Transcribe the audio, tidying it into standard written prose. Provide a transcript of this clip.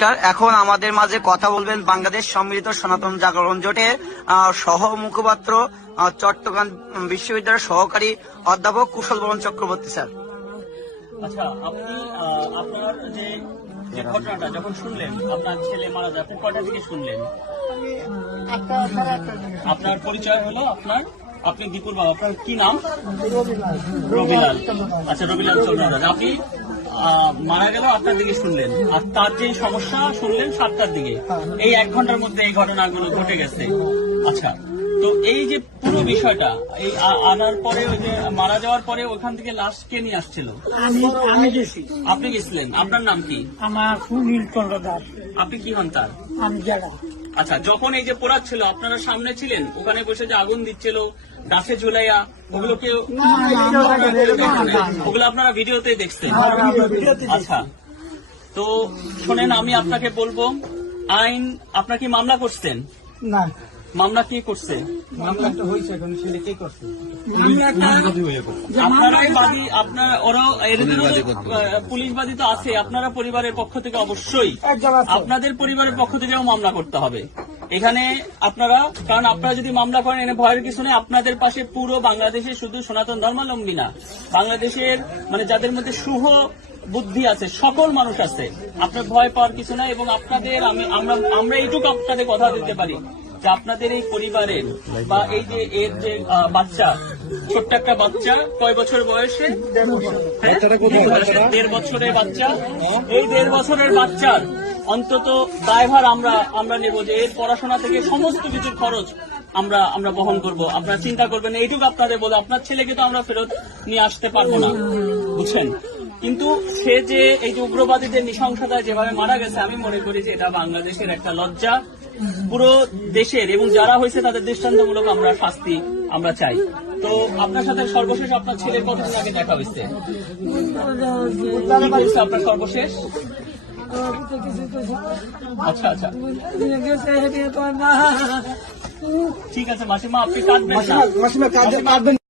নমস্কার। এখন আমাদের মাঝে কথা বলবেন বাংলাদেশ সম্মিলিত সনাতন জাগরণ জোটের সহ মুখপাত্র চট্টগ্রাম বিশ্ববিদ্যালয়ের সহকারী অধ্যাপক কুশল বরণ চক্রবর্তী স্যার। আচ্ছা, আপনি আপনার যে ঘটনাটা যখন শুনলেন আপনার ছেলে মারা যায়, আপনি কয়টা থেকে শুনলেন? আপনার পরিচয় হলো আপনি দীপুর বাবা, আপনার কি নাম? রবিলাল। আচ্ছা, রবিলাল চন্দ্ররাজ। আপনি মারা গেল 8টার দিকে শুনলেন, আর তার যে সমস্যা শুনলেন 7টার দিকে। এই 1 ঘন্টার মধ্যে এই ঘটনাগুলো ঘটে গেছে। আচ্ছা, তো এই যে পুরো বিষয়টা এই আনার পরে, ওই যে মারা যাওয়ার পরে ওখান থেকে লাশ কে নিয়ে আসছিল? আমি গেছি। আপনি গেছিলেন। আপনার নাম কি? আমার সুনীল চন্দ্র দাস। আপনি কি হন তার? আমি জেলা। আচ্ছা, যখন এই যে পোড়াচ্ছিল আপনারা সামনে ছিলেন, ওখানে বসে যে আগুন দিচ্ছিল দাসে ঝুলাইয়া, ওগুলোকে ওগুলো আপনারা ভিডিওতে দেখছেন? আচ্ছা, তো শোনেন, আমি আপনাকে বলবো, আইন আপনার কি মামলা করছেন? না, মামলা কে করছে? মামলাটা হয়েছে, এখন ছেলে কে করছে? আপনারাই বাদী, আপনারা ওরাও এদেরও পুলিশ বাদী তো আছে। আপনারা পরিবারের পক্ষ থেকে অবশ্যই আপনাদের পরিবারের পক্ষ থেকেও মামলা করতে হবে এখানে আপনারা, কারণ আপনারা যদি মামলা করেন এনে ভয়ের কিছু নেই। আপনাদের পাশে পুরো বাংলাদেশে শুধু সনাতন ধর্মাবলম্বী না, বাংলাদেশের মানে যাদের মধ্যে শুভ বুদ্ধি আছে সকল মানুষ আছে। আপনার ভয় পাওয়ার কিছু নাই। এবং আপনাদের আমরা এইটুকু আপনাদের কথা দিতে পারি যে আপনাদের এই পরিবারের বা এই যে এর যে বাচ্চা, ছোট্ট একটা বাচ্চা, কয় বছর বয়সে? 1.5 বছরের বাচ্চা। এই 1.5 বছরের বাচ্চার অন্তত দায়ভার আমরা নেব, যে এর পড়াশোনা থেকে সমস্ত কিছুর খরচ আমরা বহন করব। আপনারা চিন্তা করবেন, এইটুকু আপনাদের বলে। আপনার ছেলেকে তো আমরা ফেরত নিয়ে আসতে পারবো না, বুঝছেন? কিন্তু সে যে এই যে উগ্রবাদীদের নৃশংসতায় যেভাবে মারা গেছে, আমি মনে করি যে এটা বাংলাদেশের একটা লজ্জা পুরো দেশের, এবং যারা হয়েছে তাদের দৃষ্টান্তমূলক আমরা শাস্তি আমরা চাই। তো আপনার সাথে সর্বশেষ আপনার ছেলের কতদিন আগে দেখা হয়েছে? আপনার সর্বশেষ? আচ্ছা আচ্ছা, ঠিক আছে মাসিমা, আপনি কাঁদবেন না।